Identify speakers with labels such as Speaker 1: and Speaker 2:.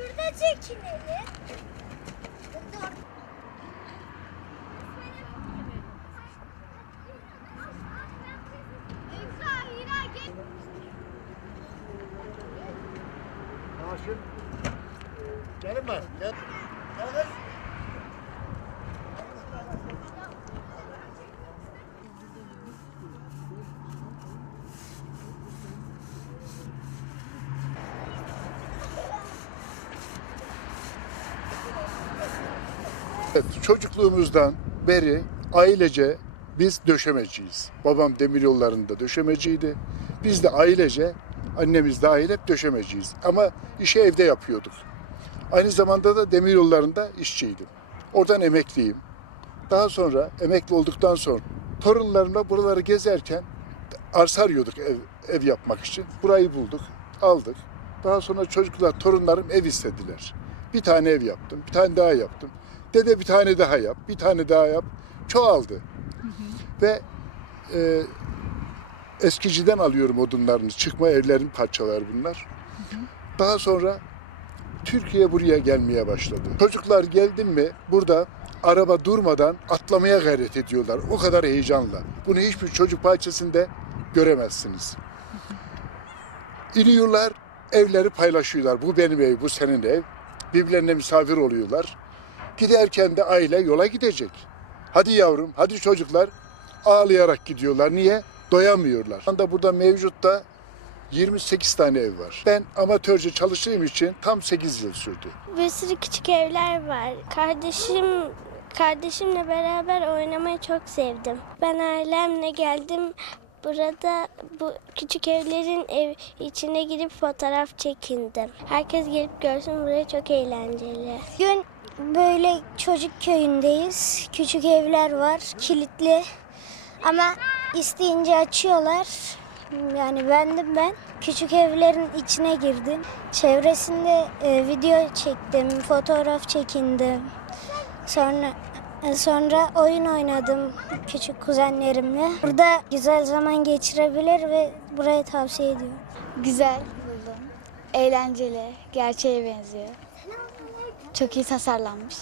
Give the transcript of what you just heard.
Speaker 1: Şurada çekinelim. Dur.
Speaker 2: Gelin bak. Gel. Gel kız. Evet, çocukluğumuzdan beri ailece biz döşemeciyiz. Babam demir yollarında döşemeciydi. Biz de ailece, annemiz dahil hep döşemeciyiz. Ama işi evde yapıyorduk. Aynı zamanda da demir yollarında işçiydim. Oradan emekliyim. Daha sonra emekli olduktan sonra torunlarımla buraları gezerken arsa arıyorduk ev, ev yapmak için. Burayı bulduk, aldık. Daha sonra çocuklar, torunlarım ev istediler. Bir tane ev yaptım, bir tane daha yaptım. Dede bir tane daha yap, bir tane daha yap. Çoğaldı. Ve e, eskiciden alıyorum odunlarını. Çıkma evlerin parçaları bunlar. Daha sonra Türkiye buraya gelmeye başladı. Çocuklar geldi mi burada araba durmadan atlamaya gayret ediyorlar. O kadar heyecanla. Bunu hiçbir çocuk bahçesinde göremezsiniz. İniyorlar, evleri paylaşıyorlar. Bu benim ev, bu senin ev. Birbirlerine misafir oluyorlar. Giderken de aile yola gidecek. Hadi yavrum, hadi çocuklar. Ağlayarak gidiyorlar. Niye? Doyamıyorlar. Şu anda burada mevcutta 28 tane ev var. Ben amatörce çalıştığım için tam 8 yıl sürdü.
Speaker 1: Bir sürü küçük evler var. Kardeşim kardeşimle beraber oynamayı çok sevdim. Ben ailemle geldim. Burada bu küçük evlerin ev içine girip fotoğraf çekindim. Herkes gelip görsün buraya çok eğlenceli.
Speaker 3: Gün böyle çocuk köyündeyiz. Küçük evler var, kilitli. Ama isteyince açıyorlar. Yani bendim ben. Küçük evlerin içine girdim. Çevresinde e, video çektim, fotoğraf çekindim. Sonra e, sonra oyun oynadım küçük kuzenlerimle. Burada güzel zaman geçirebilir ve burayı tavsiye ediyorum.
Speaker 4: Güzel buldum. Eğlenceli, gerçeğe benziyor. Çok iyi tasarlanmış.